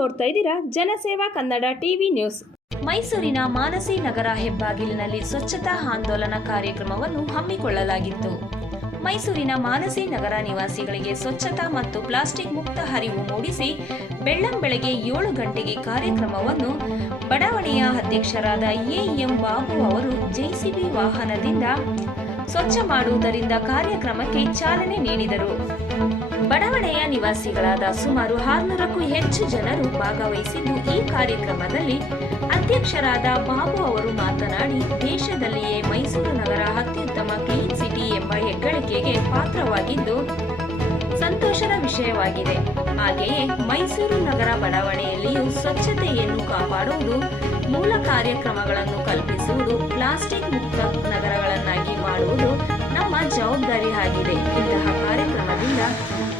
ನೋಡ್ತಾ ಇದ್ದೀರಾ? ಜನಸೇವಾ ಕನ್ನಡ ಟಿವಿ ನ್ಯೂಸ್. ಮೈಸೂರಿನ ಮಾನಸಿ ನಗರ ಹೆಬ್ಬಾಗಿಲಿನಲ್ಲಿ ಸ್ವಚ್ಛತಾ ಆಂದೋಲನ ಕಾರ್ಯಕ್ರಮವನ್ನು ಹಮ್ಮಿಕೊಳ್ಳಲಾಗಿತ್ತು. ಮೈಸೂರಿನ ಮಾನಸಿ ನಗರ ನಿವಾಸಿಗಳಿಗೆ ಸ್ವಚ್ಛತಾ ಮತ್ತು ಪ್ಲಾಸ್ಟಿಕ್ ಮುಕ್ತ ಹರಿವು ಮೂಡಿಸಿ ಬೆಳ್ಳಂ ಬೆಳಗ್ಗೆ ಏಳು ಗಂಟೆಗೆ ಕಾರ್ಯಕ್ರಮವನ್ನು ಬಡಾವಣೆಯ ಅಧ್ಯಕ್ಷರಾದ ಎಎಂ ಬಾಬು ಅವರು ಜೆಸಿಬಿ ವಾಹನದಿಂದ ಸ್ವಚ್ಛ ಮಾಡುವುದರಿಂದ ಕಾರ್ಯಕ್ರಮಕ್ಕೆ ಚಾಲನೆ ನೀಡಿದರು. ನಿವಾಸಿಗಳಾದ ಸುಮಾರು ಆರುನೂರಕ್ಕೂ ಹೆಚ್ಚು ಜನರು ಭಾಗವಹಿಸಿದ್ದು ಈ ಕಾರ್ಯಕ್ರಮದಲ್ಲಿ ಅಧ್ಯಕ್ಷರಾದ ಬಾಬು ಅವರು ಮಾತನಾಡಿ, ದೇಶದಲ್ಲಿಯೇ ಮೈಸೂರು ನಗರ ಅತ್ಯುತ್ತಮ ಕ್ಲೀನ್ ಸಿಟಿ ಎಂಬ ಹೆಗ್ಗಳಿಕೆಗೆ ಪಾತ್ರವಾಗಿದ್ದು, ಸಂತೋಷದ ವಿಷಯವಾಗಿದೆ. ಹಾಗೆಯೇ ಮೈಸೂರು ನಗರ ಬಡಾವಣೆಯಲ್ಲಿಯೂ ಸ್ವಚ್ಛತೆಯನ್ನು ಕಾಪಾಡುವುದು, ಮೂಲ ಕಾರ್ಯಕ್ರಮಗಳನ್ನು ಕಲ್ಪಿಸುವುದು, ಪ್ಲಾಸ್ಟಿಕ್ ಮುಕ್ತ ನಗರಗಳನ್ನಾಗಿ ಮಾಡುವುದು ನಮ್ಮ ಜವಾಬ್ದಾರಿ ಆಗಿದೆ. ಇಂತಹ ಕಾರ್ಯಕ್ರಮದಿಂದ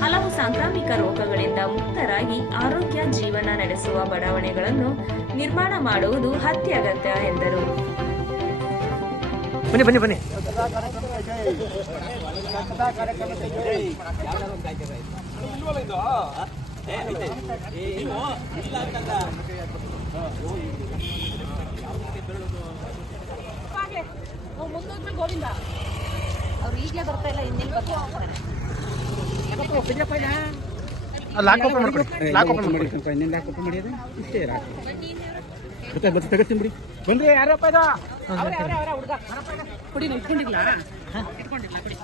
ಹಲವು ಸಾಂಕ್ರಾಮಿಕ ರೋಗಗಳಿಂದ ಮುಕ್ತರಾಗಿ ಆರೋಗ್ಯ ಜೀವನ ನಡೆಸುವ ಬಡಾವಣೆಗಳನ್ನು ನಿರ್ಮಾಣ ಮಾಡುವುದು ಅತ್ಯಗತ್ಯ ಎಂದರು. ಬನ್ನಿ ಬನ್ನಿ ಬನ್ನಿ. ಅವ್ರು ಈಗಲೇ ಬರ್ತಾ ಇಲ್ಲ ಇನ್ನೇನು ಬರ್ತಾ ಹೋಗ್ತಾರೆ ಲಾಕ್ ಓಪನ್ ಮಾಡ್ಕೊಡಿ ಲಾಕ್ ಓಪನ್ ಮಾಡಿ ಇನ್ನೇನು ಲಾಕ್ ಓಪನ್ ಮಾಡಿದ್ರೆ ಇಷ್ಟೇ ಲಾಕ್ ಮತ್ತೆ ಮತ್ತೆ ತೆಗಿಸ್ತೀನಿ ಬಿಡಿ ಬನ್ರಿ ಯಾರಪ್ಪ ಇದು ಕುಡಿ ನಾವು ಇಟ್ಕೊಂಡಿಲ್ಲ ಇಟ್ಕೊಂಡಿಲ್ಲ ಕುಡಿ